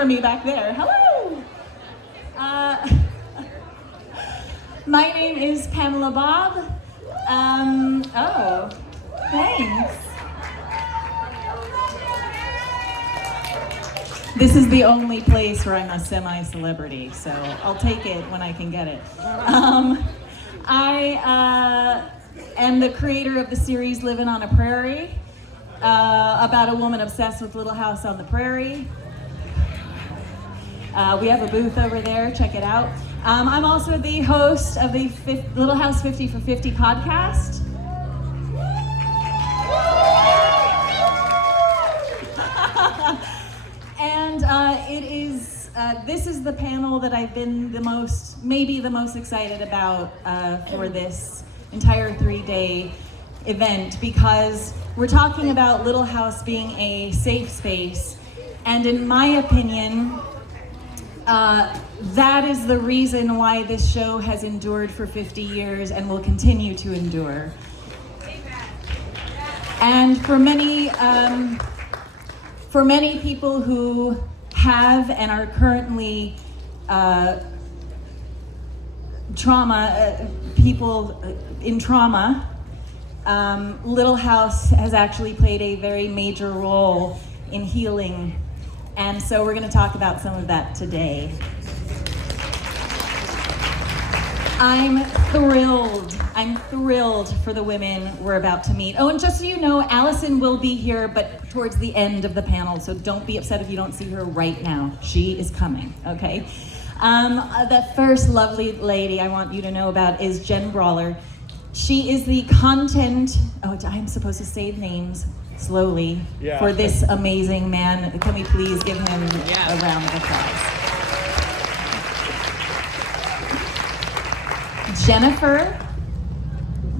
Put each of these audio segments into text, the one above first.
for me back there. Hello! My name is Pamela Bob. Oh, thanks. This is the only place where I'm a semi-celebrity, so I'll take it when I can get it. I am the creator of the series Living on a Prairie, about a woman obsessed with Little House on the Prairie. We have a booth over there, check it out. I'm also the host of the Little House 50 for 50 podcast. And this is the panel that I've been maybe the most excited about for this entire 3-day event, because we're talking about Little House being a safe space, and in my opinion, that is the reason why this show has endured for 50 years and will continue to endure. And for many people who have and are currently people in trauma, Little House has actually played a very major role in healing. And so we're going to talk about some of that today. I'm thrilled for the women we're about to meet. Oh, and just so you know, Allison will be here, but towards the end of the panel, so don't be upset if you don't see her right now. She is coming, okay? The first lovely lady I want you to know about is Jan Brawler. She is the content, I'm supposed to say names slowly for this amazing man. Can we please give him a round of applause? Jennifer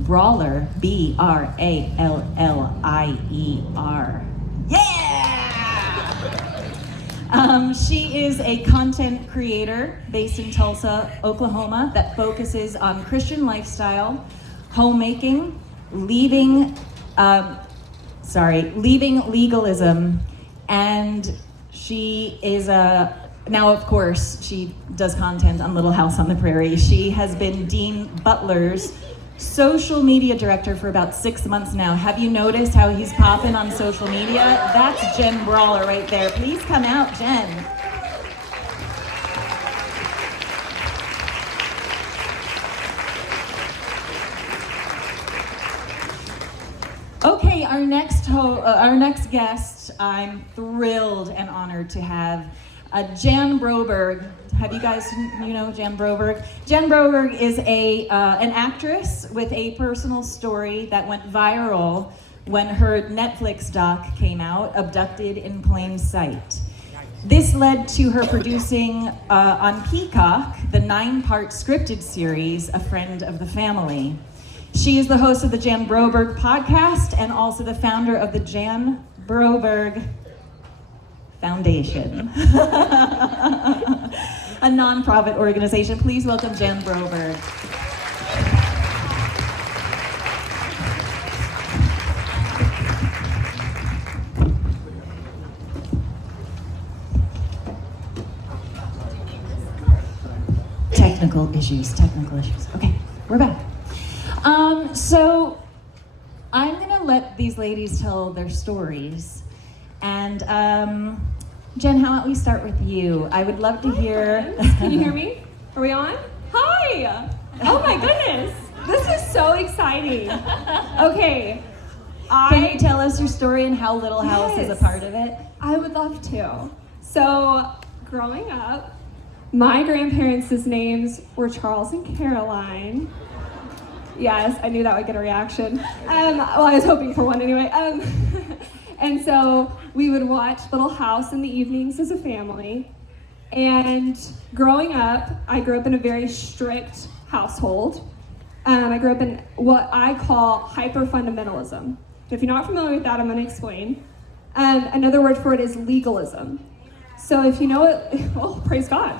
Brawler, Brallier. Yeah! She is a content creator based in Tulsa, Oklahoma, that focuses on Christian lifestyle, homemaking, leaving legalism, and she is now, of course, she does content on Little House on the Prairie. She has been Dean Butler's social media director for about 6 months now. Have you noticed how he's popping on social media? That's Jan Brawler right there. Please come out, Jen. Okay, our next guest, I'm thrilled and honored to have Jan Broberg. Have you guys, Jan Broberg? Jan Broberg is an actress with a personal story that went viral when her Netflix doc came out, Abducted in Plain Sight. This led to her producing on Peacock the 9-part scripted series, A Friend of the Family. She is the host of the Jan Broberg podcast and also the founder of the Jan Broberg Foundation, a nonprofit organization. Please welcome Jan Broberg. Technical issues. Okay, we're back. So I'm gonna let these ladies tell their stories. And Jen, how about we start with you? I would love to hear. Can you hear me? Are we on? Hi! Oh my goodness! This is so exciting. Okay. Can you tell us your story and how Little House is a part of it? I would love to. So, growing up, my grandparents' names were Charles and Caroline. Yes, I knew that would get a reaction. Well, I was hoping for one anyway. And so we would watch Little House in the evenings as a family. And growing up, I grew up in a very strict household. I grew up in what I call hyper-fundamentalism. If you're not familiar with that, I'm going to explain. Another word for it is legalism. So if you know it, well, praise God.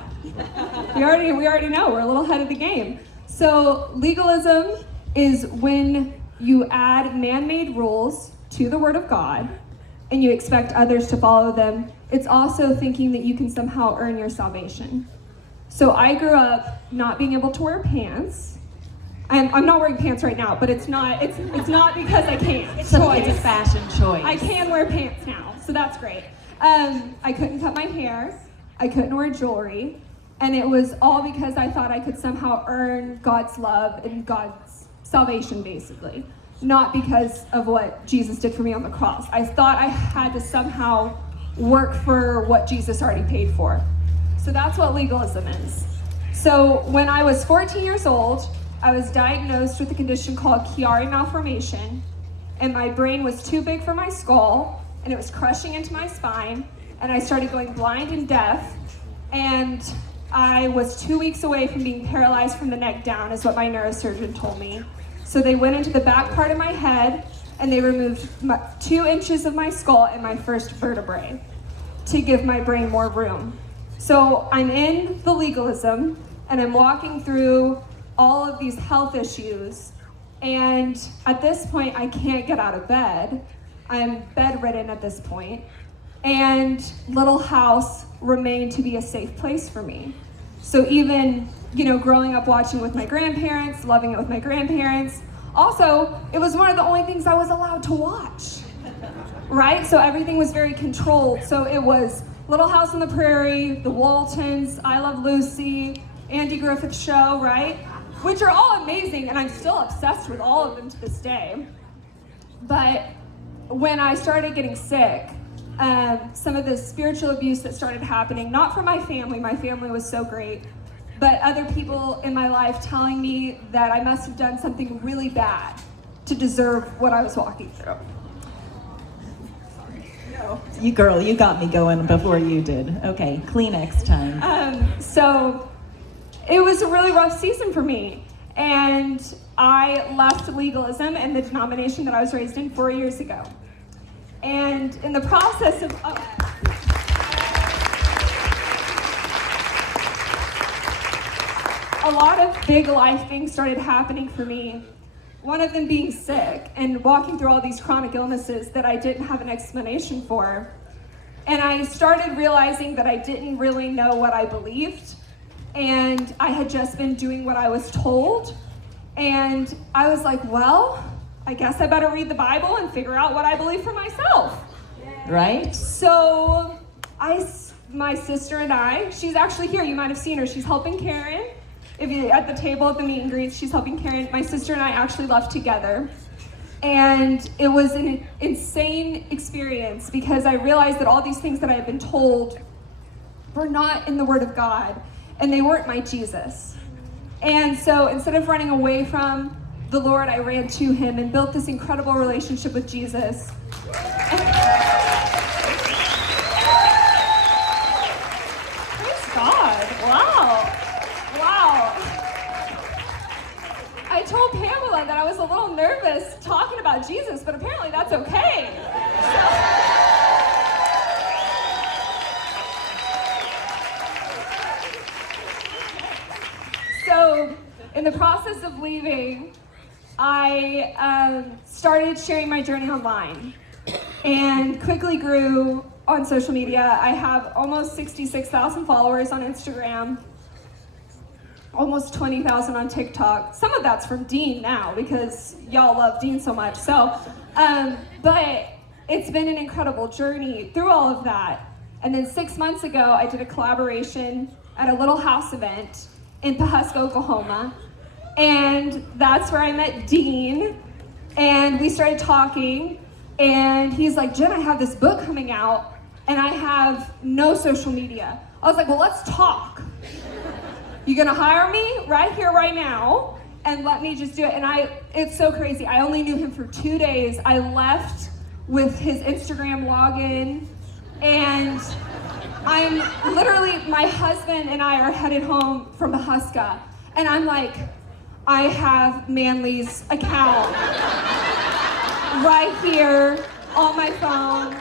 We already know, we're a little ahead of the game. So legalism is when you add man-made rules to the Word of God and you expect others to follow them, it's also thinking that you can somehow earn your salvation. So I grew up not being able to wear pants. I'm not wearing pants right now, but it's not because I can't. It's a fashion choice. I can wear pants now, so that's great. I couldn't cut my hair. I couldn't wear jewelry. And it was all because I thought I could somehow earn God's love and God's salvation, basically. Not because of what Jesus did for me on the cross. I thought I had to somehow work for what Jesus already paid for. So that's what legalism is. So when I was 14 years old, I was diagnosed with a condition called Chiari malformation, and my brain was too big for my skull, and it was crushing into my spine, and I started going blind and deaf, and I was 2 weeks away from being paralyzed from the neck down, is what my neurosurgeon told me. So they went into the back part of my head, and they removed 2 inches of my skull and my first vertebrae to give my brain more room. So I'm in the legalism, and I'm walking through all of these health issues, and at this point I can't get out of bed. I'm bedridden at this point, and Little House remained to be a safe place for me. So even, growing up watching with my grandparents, loving it with my grandparents, also it was one of the only things I was allowed to watch, right? So everything was very controlled. So it was Little House on the Prairie, The Waltons, I Love Lucy, Andy Griffith's Show, right? Which are all amazing, and I'm still obsessed with all of them to this day. But when I started getting sick, some of the spiritual abuse that started happening, not from my family was so great, but other people in my life telling me that I must have done something really bad to deserve what I was walking through. You got me going before you did. Okay, Kleenex time. So it was a really rough season for me, and I left legalism and the denomination that I was raised in 4 years ago. And in the process of a lot of big life things started happening for me. One of them being sick and walking through all these chronic illnesses that I didn't have an explanation for. And I started realizing that I didn't really know what I believed, and I had just been doing what I was told. And I was like, well, I guess I better read the Bible and figure out what I believe for myself. Right? So my sister and I, she's actually here, you might have seen her, she's helping Karen. If you're at the table at the meet and greets, she's helping Karen. My sister and I actually left together. And it was an insane experience because I realized that all these things that I had been told were not in the Word of God, and they weren't my Jesus. And so instead of running away from the Lord, I ran to Him and built this incredible relationship with Jesus. Praise God. Wow. I told Pamela that I was a little nervous talking about Jesus, but apparently that's okay. So in the process of leaving, I started sharing my journey online and quickly grew on social media. I have almost 66,000 followers on Instagram, almost 20,000 on TikTok. Some of that's from Dean now because y'all love Dean so much. So, but it's been an incredible journey through all of that. And then 6 months ago, I did a collaboration at a Little House event in Pawhuska, Oklahoma. And that's where I met Dean. And we started talking. And he's like, Jen, I have this book coming out, and I have no social media. I was like, well, let's talk. You're gonna hire me right here, right now, and let me just do it. And it's so crazy. I only knew him for 2 days. I left with his Instagram login, and I'm literally, my husband and I are headed home from Pawhuska, and I'm like, I have Manly's account right here on my phone.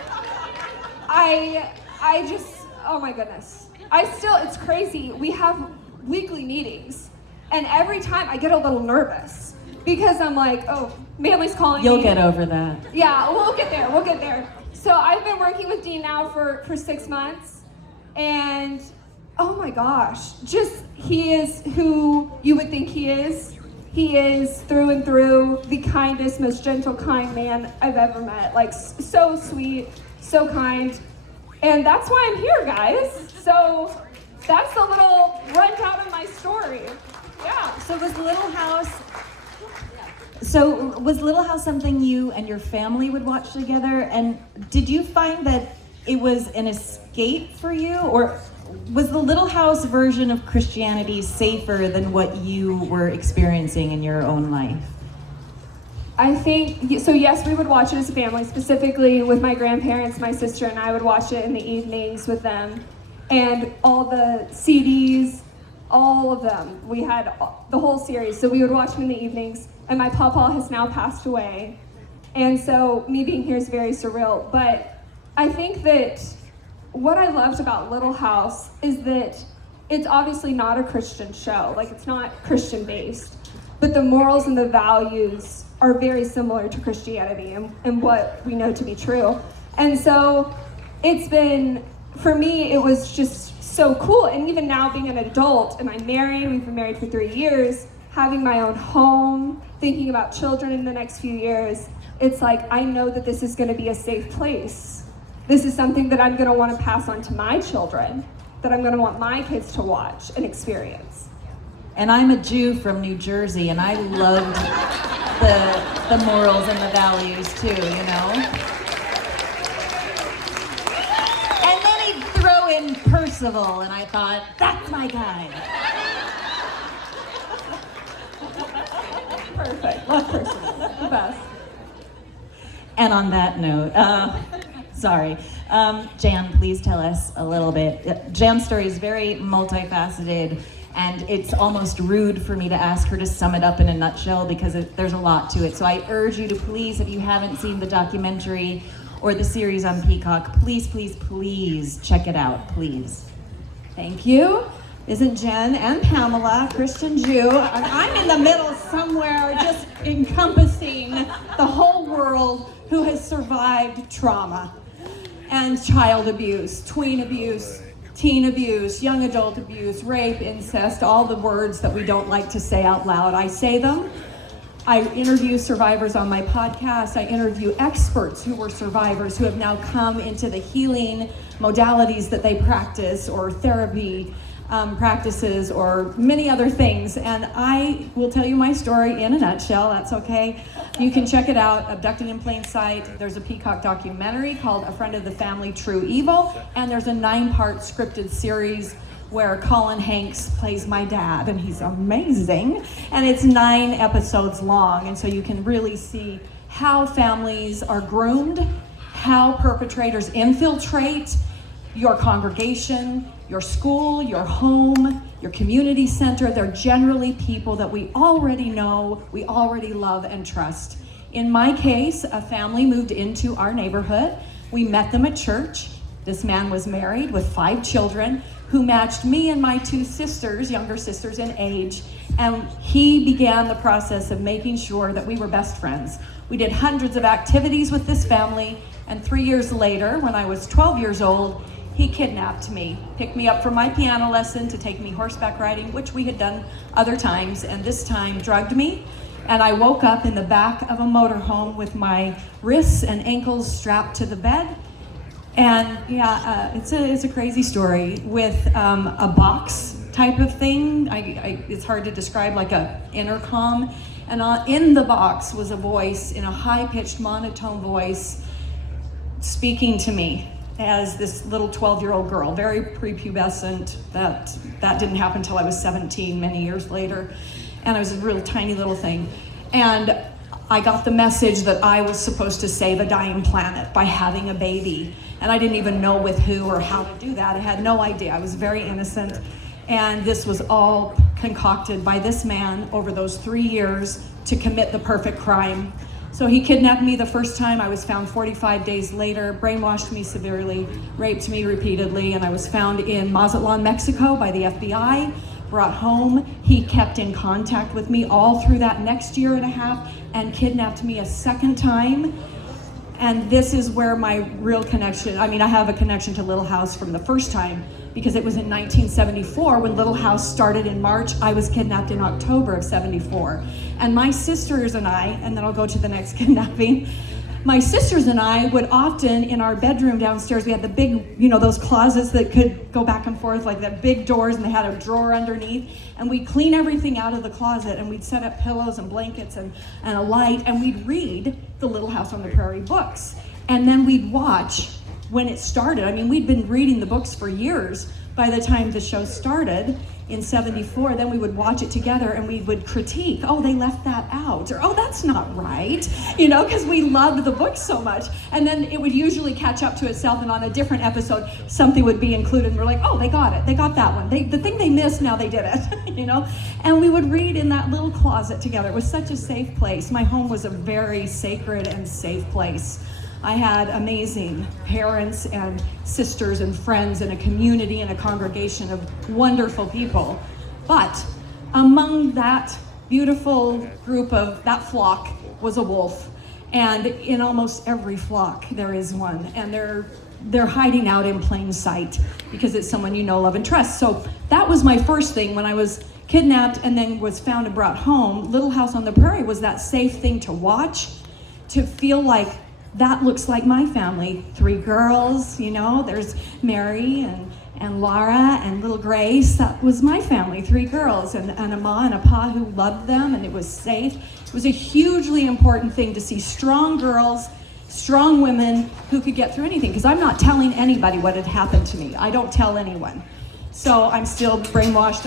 I just, oh my goodness. It's crazy. We have weekly meetings, and every time I get a little nervous because I'm like, oh, Manly's calling me. You'll get over that. Yeah, we'll get there. So I've been working with Dean now for 6 months, and oh my gosh, just he is who you would think he is. He is through and through the kindest, most gentle, kind man I've ever met. Like, so sweet, so kind. And that's why I'm here, guys. So that's a little rundown of my story. Yeah. So was Little House something you and your family would watch together? And did you find that it was an escape for you? Or was the Little House version of Christianity safer than what you were experiencing in your own life? I think, so yes, we would watch it as a family, specifically with my grandparents. My sister and I would watch it in the evenings with them. And all the CDs, all of them, we had the whole series. So we would watch them in the evenings. And my papa has now passed away. And so me being here is very surreal. But I think that what I loved about Little House is that it's obviously not a Christian show. Like, it's not Christian based, but the morals and the values are very similar to Christianity and what we know to be true. And so it's been, for me, it was just so cool. And even now being an adult, and I'm married, we've been married for 3 years, having my own home, thinking about children in the next few years, it's like, I know that this is gonna be a safe place. This is something that I'm gonna wanna pass on to my children, that I'm gonna want my kids to watch and experience. And I'm a Jew from New Jersey, and I loved the morals and the values too, you know? And then he'd throw in Percival, and I thought, that's my guy. Perfect, love Percival, the best. And on that note, sorry. Jan, please tell us a little bit. Jan's story is very multifaceted, and it's almost rude for me to ask her to sum it up in a nutshell because there's a lot to it. So I urge you to please, if you haven't seen the documentary or the series on Peacock, please, please, please check it out, please. Thank you. Isn't Jen and Pamela Christian Jew? I'm in the middle somewhere, just encompassing the whole world who has survived trauma and child abuse, tween abuse, teen abuse, young adult abuse, rape, incest, all the words that we don't like to say out loud. I say them. I interview survivors on my podcast. I interview experts who were survivors who have now come into the healing modalities that they practice, or therapy practices, or many other things. And I will tell you my story in a nutshell. That's okay. You can check it out, Abducted in Plain Sight. There's a Peacock documentary called A Friend of the Family, True Evil. And there's a 9-part scripted series where Colin Hanks plays my dad, and he's amazing. And it's 9 episodes long, and so you can really see how families are groomed, how perpetrators infiltrate your congregation, your school, your home, your community center. They're generally people that we already know, we already love and trust. In my case, a family moved into our neighborhood. We met them at church. This man was married with 5 children who matched me and my 2 sisters, younger sisters in age, and he began the process of making sure that we were best friends. We did hundreds of activities with this family, and 3 years later, when I was 12 years old, he kidnapped me, picked me up from my piano lesson to take me horseback riding, which we had done other times, and this time drugged me. And I woke up in the back of a motorhome with my wrists and ankles strapped to the bed. And yeah, it's a crazy story with a box type of thing. It's hard to describe, like a intercom. And in the box was a voice, in a high-pitched monotone voice, speaking to me as this little 12-year-old girl, very prepubescent. That didn't happen until I was 17, many years later. And I was a real tiny little thing. And I got the message that I was supposed to save a dying planet by having a baby. And I didn't even know with who or how to do that. I had no idea. I was very innocent. And this was all concocted by this man over those 3 years to commit the perfect crime. So he kidnapped me the first time. I was found 45 days later, brainwashed me severely, raped me repeatedly, and I was found in Mazatlan, Mexico by the FBI, brought home. He kept in contact with me all through that next year and a half and kidnapped me a second time. And this is where my real connection, I have a connection to Little House from the first time, because it was in 1974 when Little House started in March. I was kidnapped in October of 74. And my sisters and I, and then I'll go to the next kidnapping, my sisters and I would often, in our bedroom downstairs, we had the big, those closets that could go back and forth, like the big doors, and they had a drawer underneath. And we'd clean everything out of the closet, and we'd set up pillows and blankets and a light, and we'd read the Little House on the Prairie books. And then we'd watch when it started. We'd been reading the books for years by the time the show started in 74. Then we would watch it together and we would critique, oh, they left that out, or oh, that's not right, because we loved the book so much. And then it would usually catch up to itself, and on a different episode something would be included, and we're like, oh, they got it, they got that one, the thing they missed, now they did it. And we would read in that little closet together. It was such a safe place. My home was a very sacred and safe place. I had amazing parents and sisters and friends and a community and a congregation of wonderful people. But among that beautiful group of that flock was a wolf. And in almost every flock there is one. And they're hiding out in plain sight because it's someone you know, love, and trust. So that was my first thing when I was kidnapped and then was found and brought home. Little House on the Prairie was that safe thing to watch, to feel like that looks like my family. 3 girls, there's Mary and Laura and little Grace. That was my family, 3 girls, and a ma and a pa who loved them, and it was safe. It was a hugely important thing to see strong girls, strong women who could get through anything, because I'm not telling anybody what had happened to me. I don't tell anyone. So I'm still brainwashed.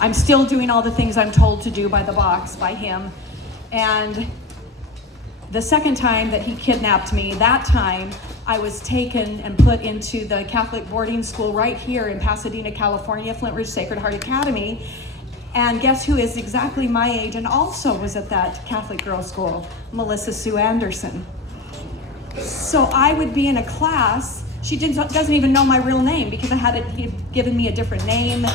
I'm still doing all the things I'm told to do by the box, by him. And the second time that he kidnapped me, that time I was taken and put into the Catholic boarding school right here in Pasadena, California, Flint Ridge Sacred Heart Academy. And guess who is exactly my age and also was at that Catholic girls' school? Melissa Sue Anderson. So I would be in a class. She doesn't even know my real name because he had given me a different name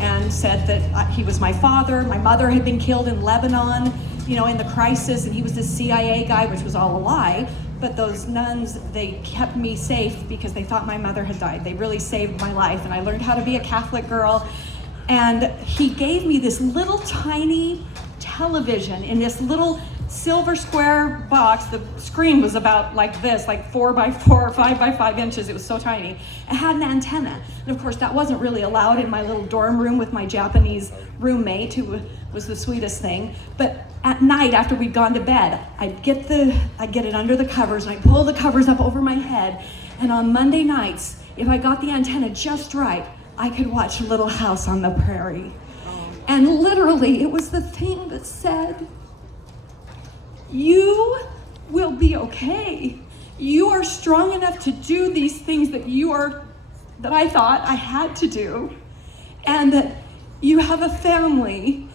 and said that he was my father. My mother had been killed in Lebanon, in the crisis, and he was the CIA guy, which was all a lie. But those nuns, they kept me safe because they thought my mother had died. They really saved my life, and I learned how to be a Catholic girl. And he gave me this little tiny television in this little silver square box. The screen was about like this, like 4 by 4, 5 by 5 inches. It was so tiny. It had an antenna. And of course, that wasn't really allowed in my little dorm room with my Japanese roommate, who was the sweetest thing. But at night, after we'd gone to bed, I'd get it under the covers, and I'd pull the covers up over my head. And on Monday nights, if I got the antenna just right, I could watch Little House on the Prairie. And literally, it was the thing that said, you will be okay. You are strong enough to do these things that I thought I had to do. And that you have a family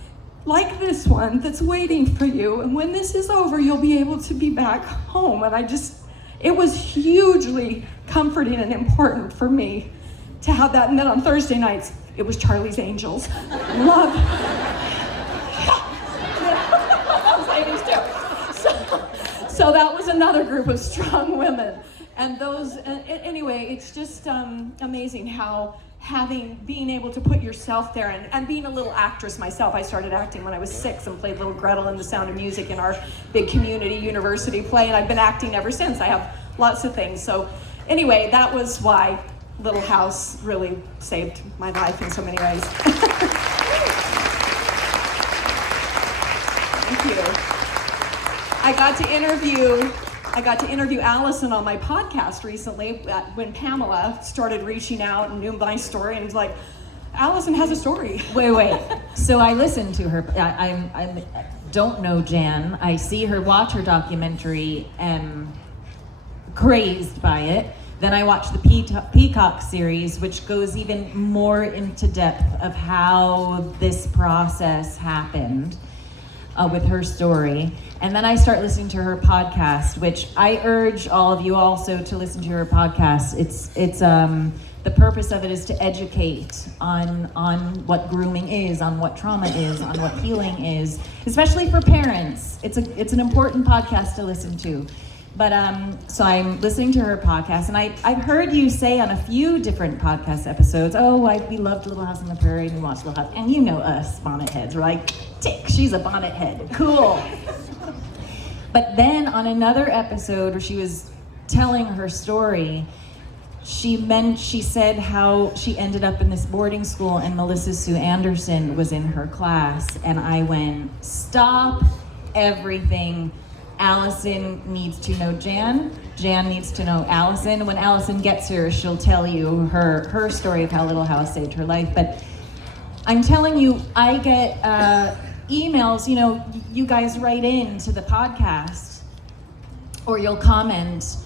like this one that's waiting for you. And when this is over, you'll be able to be back home. And it was hugely comforting and important for me to have that. And then on Thursday nights, it was Charlie's Angels. Love. So that was another group of strong women. And anyway, it's just amazing how being able to put yourself there, and being a little actress myself. I started acting when I was 6 and played little Gretel in The Sound of Music in our big community university play, and I've been acting ever since. I have lots of things. So anyway, that was why Little House really saved my life in so many ways. Thank you. I got to interview Allison on my podcast recently when Pamela started reaching out and knew my story and was like, Allison has a story. Wait. So I listened to her. I don't know Jan. I see her, watch her documentary, and crazed by it. Then I watched the Peacock series, which goes even more into depth of how this process happened with her story. And then I start listening to her podcast, which I urge all of you also to listen to her podcast. It's the purpose of it is to educate on what grooming is, on what trauma is, on what healing is, especially for parents. It's an important podcast to listen to. But so I'm listening to her podcast, and I've heard you say on a few different podcast episodes, we loved Little House on the Prairie, and we watched Little House, and you know us bonnet heads, we're like, tick, she's a bonnet head, cool. But then on another episode where she was telling her story, she said how she ended up in this boarding school and Melissa Sue Anderson was in her class, and I went, stop everything. Allison needs to know Jan. Jan needs to know Allison. When Allison gets here, she'll tell you her story of how Little House saved her life. But I'm telling you, I get emails, you guys write in to the podcast, or you'll comment,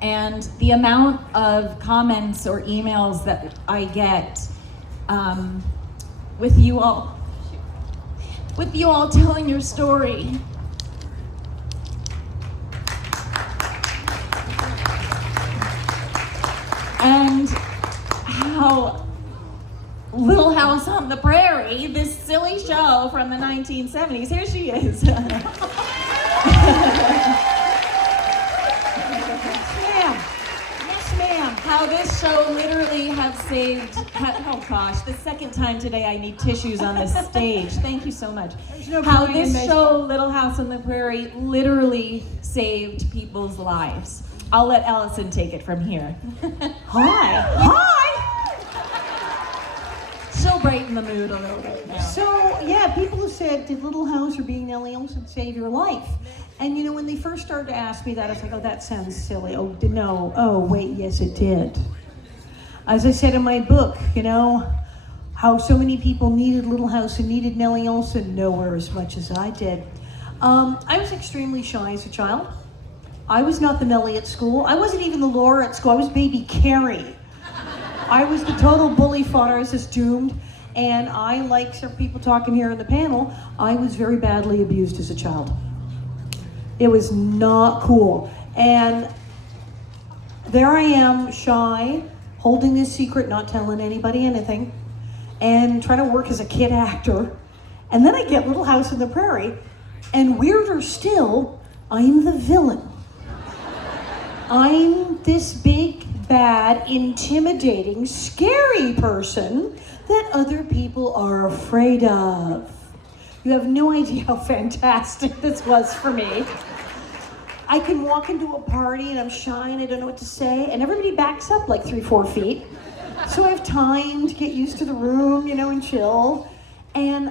and the amount of comments or emails that I get with you all telling your story. And how Little House on the Prairie, this silly show from the 1970s, here she is. Ma'am. Yes, ma'am. How this show literally have saved, the second time today I need tissues on this stage. Thank you so much. No How point in this show, Little House on the Prairie, literally saved people's lives. I'll let Allison take it from here. Hi. She'll brighten the mood a little bit now. So, yeah, people have said, did Little House or being Nellie Olson save your life? And, when they first started to ask me that, I was like, that sounds silly. Oh, no. Oh, wait, yes, it did. As I said in my book, how so many people needed Little House and needed Nellie Olson, nowhere as much as I did. I was extremely shy as a child. I was not the Nellie at school. I wasn't even the Laura at school. I was baby Carrie. I was the total bully fodder. I was just doomed. And I, like some people talking here in the panel, I was very badly abused as a child. It was not cool. And there I am, shy, holding this secret, not telling anybody anything, and trying to work as a kid actor. And then I get Little House on the Prairie, and weirder still, I'm the villain. I'm this big, bad, intimidating, scary person that other people are afraid of. You have no idea how fantastic this was for me. I can walk into a party and I'm shy and I don't know what to say, and everybody backs up like 3-4 feet. So I have time to get used to the room, and chill. And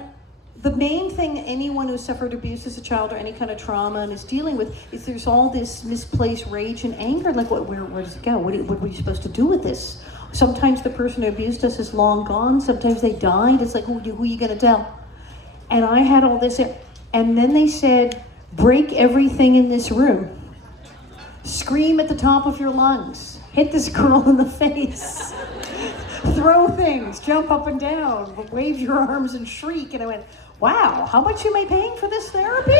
the main thing anyone who suffered abuse as a child or any kind of trauma and is dealing with is there's all this misplaced rage and anger. Like, where does it go? What were you supposed to do with this? Sometimes the person who abused us is long gone. Sometimes they died. It's like, who are you going to tell? And I had all this. And then they said, break everything in this room. Scream at the top of your lungs. Hit this girl in the face. Throw things. Jump up and down. Wave your arms and shriek. And I went, wow, how much am I paying for this therapy?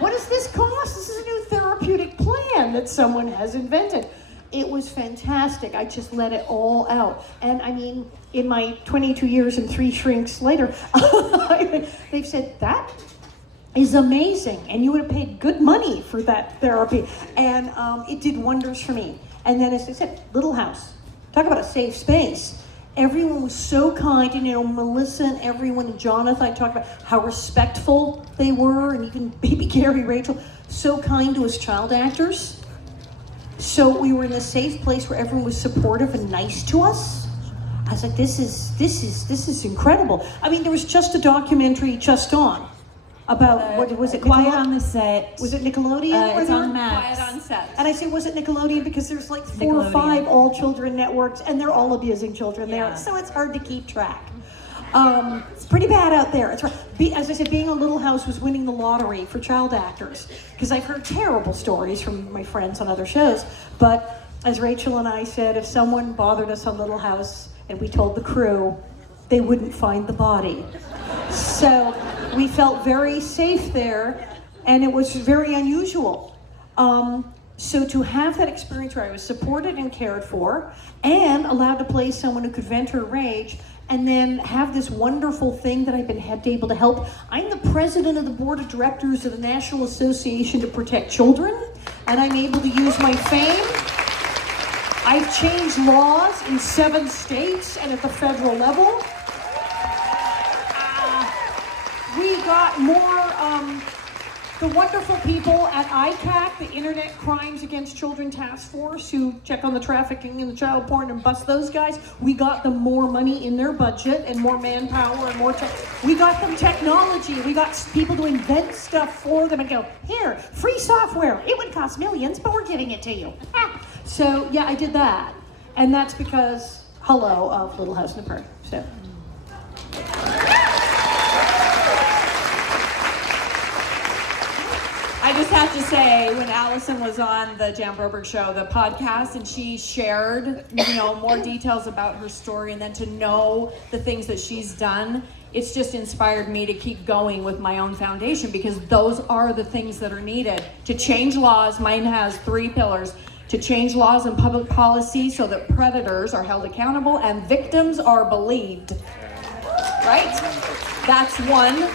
What does this cost? This is a new therapeutic plan that someone has invented. It was fantastic. I just let it all out. And I mean, in my 22 years and 3 shrinks later, they've said, that is amazing. And you would have paid good money for that therapy. And it did wonders for me. And then, as I said, Little House. Talk about a safe space. Everyone was so kind, and Melissa and everyone, and Jonathan, I talked about how respectful they were, and even baby Carrie, Rachel, so kind to us child actors. So we were in a safe place where everyone was supportive and nice to us. I was like, this is incredible. I mean, there was just a documentary just on about, what was it? Quiet on the Set. Was it Nickelodeon? It's on Max. Quiet on Set. And I say, was it Nickelodeon? Because there's like 4 or 5 all children networks, and they're all abusing children there. So it's hard to keep track. It's pretty bad out there. It's right. As I said, being on Little House was winning the lottery for child actors, because I've heard terrible stories from my friends on other shows. But as Rachel and I said, if someone bothered us on Little House and we told the crew, they wouldn't find the body. So we felt very safe there, and it was very unusual. So to have that experience where I was supported and cared for and allowed to play someone who could vent her rage, and then have this wonderful thing that I've been able to help. I'm the president of the board of directors of the National Association to Protect Children. and I'm able to use my fame. I've changed laws in 7 states and at the federal level. We got more, the wonderful people at ICAC, the Internet Crimes Against Children Task Force, who check on the trafficking and the child porn and bust those guys. We got them more money in their budget and more manpower and more tech. We got them technology. We got people to invent stuff for them and go, here, free software. It would cost millions, but we're giving it to you. So yeah, I did that. And that's because, hello, of Little House on the Prairie. So. I just have to say, when Allison was on the Jan Broberg show, the podcast, and she shared, more details about her story, and then to know the things that she's done, it's just inspired me to keep going with my own foundation, because those are the things that are needed to change laws. Mine has 3 pillars: to change laws and public policy so that predators are held accountable and victims are believed. Right? That's one.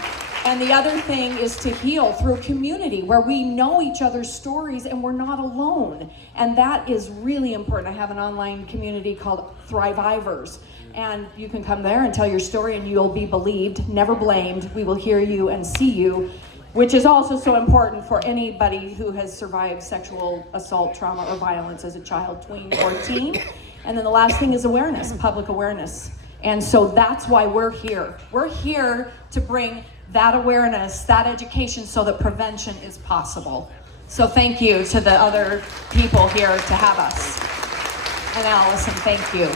And the other thing is to heal through community, where we know each other's stories and we're not alone. And that is really important. I have an online community called Thrivivors. And you can come there and tell your story and you'll be believed, never blamed. We will hear you and see you, which is also so important for anybody who has survived sexual assault, trauma, or violence as a child, tween, or teen. And then the last thing is awareness, public awareness. And so that's why we're here. We're here to bring that awareness, that education, so that prevention is possible. So thank you to the other people here to have us. And Allison, thank you.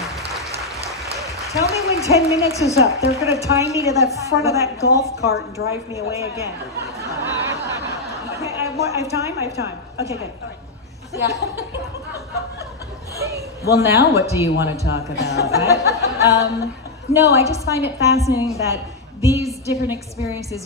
Tell me when 10 minutes is up. They're going to tie me to the front of that golf cart and drive me away again. Okay, I have time? I have time. Okay, good. Yeah. Well, now what do you want to talk about, right? No, I just find it fascinating that these different experiences,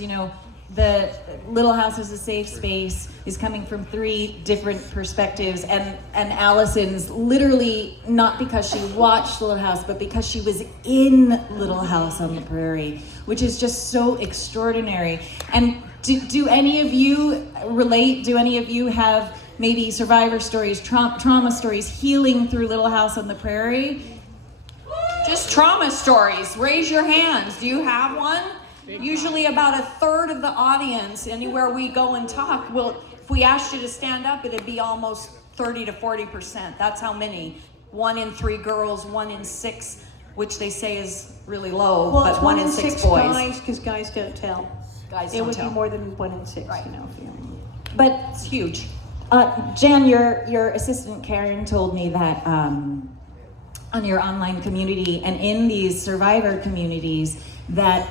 the Little House as a safe space is coming from 3 different perspectives, and Allison's literally not because she watched Little House, but because she was in Little House on the Prairie, which is just so extraordinary. And do any of you relate? Do any of you have maybe survivor stories, trauma stories, healing through Little House on the Prairie? Just trauma stories. Raise your hands. Do you have one? Usually about 1/3 of the audience, anywhere we go and talk, if we asked you to stand up, it'd be almost 30 to 40%. That's how many. 1 in 3 girls, 1 in 6, which they say is really low, Well, but it's 1 in 6 boys. guys, because guys don't tell. Guys It don't would tell. be more than 1 in 6, Right. But It's huge. Jan, your assistant Karen told me that on your online community and in these survivor communities, that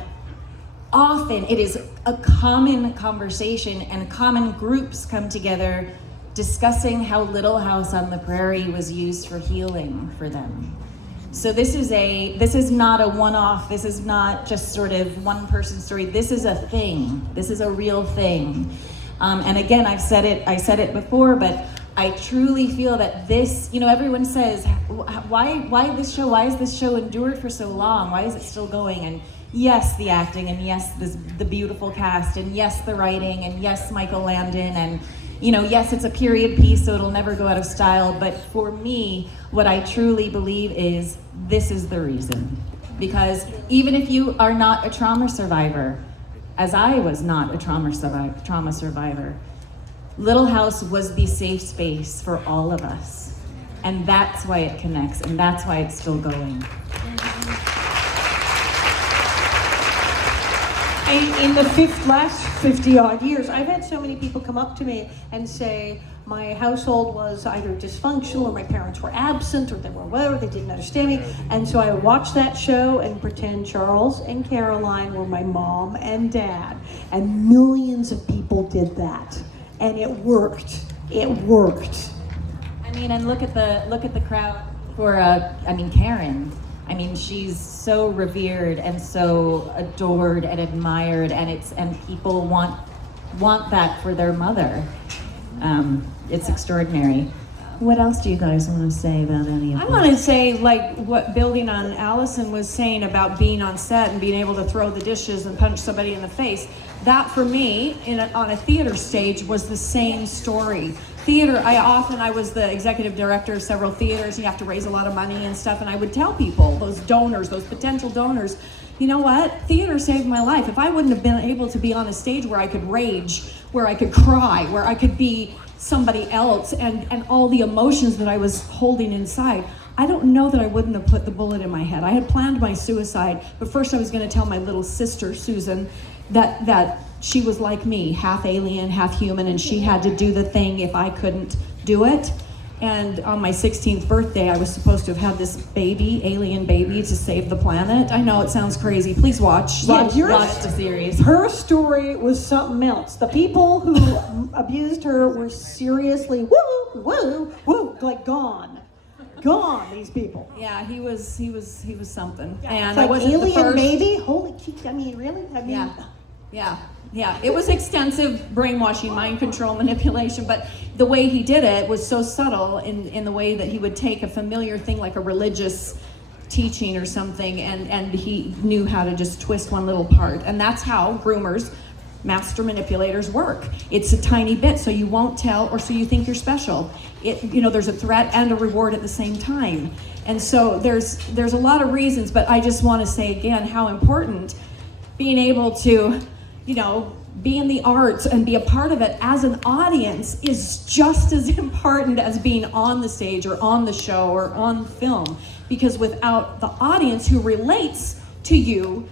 often it is a common conversation and common groups come together discussing how Little House on the Prairie was used for healing for them. So this is not a one-off. This is not just sort of one person's story. This is a thing. This is a real thing. And again, I said it before, but I truly feel that this, everyone says, why this show? Why has this show endured for so long? Why is it still going? And yes, the acting, and yes, the beautiful cast, and yes, the writing, and yes, Michael Landon, and yes, it's a period piece, so it'll never go out of style. But for me, what I truly believe is this is the reason. Because even if you are not a trauma survivor, as I was not a trauma survivor, Little House was the safe space for all of us. And that's why it connects, and that's why it's still going. In the last 50 odd years, I've had so many people come up to me and say, my household was either dysfunctional or my parents were absent or they were whatever, they didn't understand me. And so I would watch that show and pretend Charles and Caroline were my mom and dad. And millions of people did that. And it worked. It worked. I mean, and look at the crowd for Karen. I mean, she's so revered and so adored and admired, and people want that for their mother. It's extraordinary. What else do you guys want to say about any of I this? want to say, building on Allison was saying about being on set and being able to throw the dishes and punch somebody in the face. That for me, on a theater stage, was the same story. theater, I was the executive director of several theaters. You have to raise a lot of money and stuff, and I would tell people, those donors, those potential donors, you know what? Theater saved my life. If I wouldn't have been able to be on a stage where I could rage, where I could cry, where I could be somebody else, and all the emotions that I was holding inside, I don't know that I wouldn't have put the bullet in my head. I had planned my suicide, but first I was going to tell my little sister, Susan, that she was like me, half alien, half human, and she had to do the thing if I couldn't do it. And on my 16th birthday, I was supposed to have had this baby, alien baby, to save the planet. I know it sounds crazy. Please watch. Yeah, Watch the series. Her story was something else. The people who abused her were seriously like gone, these people. Yeah, he was something. And It's I like wasn't the alien first. baby. Holy shit! I mean, really? Yeah. It was extensive brainwashing, mind control, manipulation, but the way he did it was so subtle in the way that he would take a familiar thing like a religious teaching or something, and he knew how to just twist one little part. And that's how groomers, master manipulators work. It's a tiny bit, so you won't tell, or so you think you're special. There's a threat and a reward at the same time. And so there's a lot of reasons, but I just want to say again how important being able to be in the arts and be a part of it as an audience is just as important as being on the stage or on the show or on film. Because without the audience who relates to you,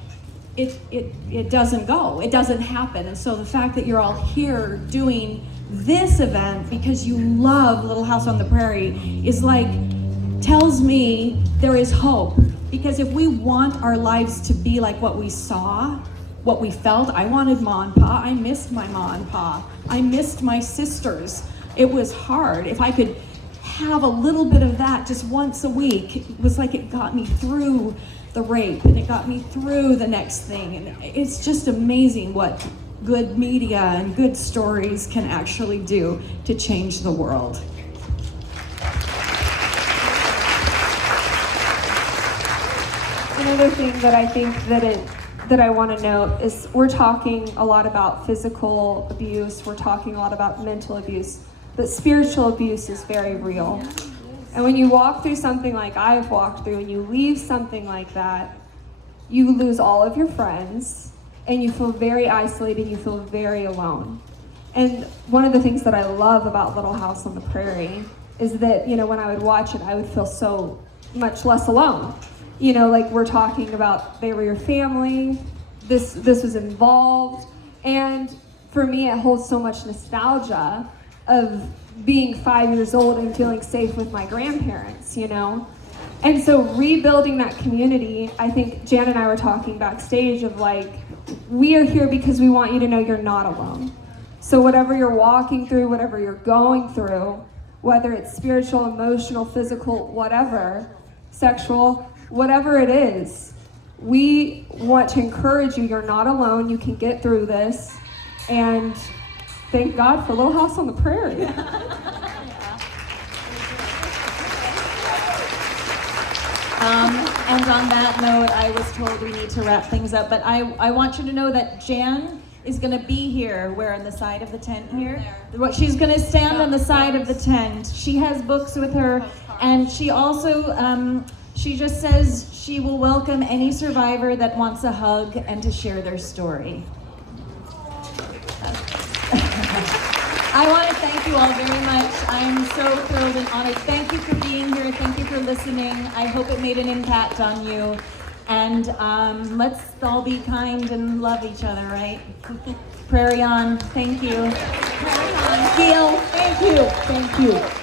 it doesn't go. It doesn't happen. And so the fact that you're all here doing this event because you love Little House on the Prairie is tells me there is hope. Because if we want our lives to be like what we saw, what we felt, I wanted Ma and Pa. I missed my Ma and Pa. I missed my sisters. It was hard. If I could have a little bit of that just once a week, it was like it got me through the rape and it got me through the next thing. And it's just amazing what good media and good stories can actually do to change the world. Another thing that I think that I want to note is we're talking a lot about physical abuse, we're talking a lot about mental abuse, but spiritual abuse is very real. And when you walk through something like I've walked through and you leave something like that, you lose all of your friends and you feel very isolated, you feel very alone. And one of the things that I love about Little House on the Prairie is that, when I would watch it, I would feel so much less alone. We're talking about they were your family, this was involved, and for me it holds so much nostalgia of being 5 years old and feeling safe with my grandparents, And so rebuilding that community, I think Jan and I were talking backstage of we are here because we want you to know you're not alone. So whatever you're walking through, whatever you're going through, whether it's spiritual, emotional, physical, whatever, sexual, whatever it is, we want to encourage you. You're not alone. You can get through this. And thank God for Little House on the Prairie. And on that note, I was told we need to wrap things up, but I want you to know that Jan is going to be here. Where on the side of the tent here? She's going to stand on the side of the tent. She has books with her, and she also... she just says she will welcome any survivor that wants a hug and to share their story. I want to thank you all very much. I'm so thrilled and honored. Thank you for being here. Thank you for listening. I hope it made an impact on you. And let's all be kind and love each other, right? Prairie on. Thank you. Prairie on. Heal. Thank you. Thank you.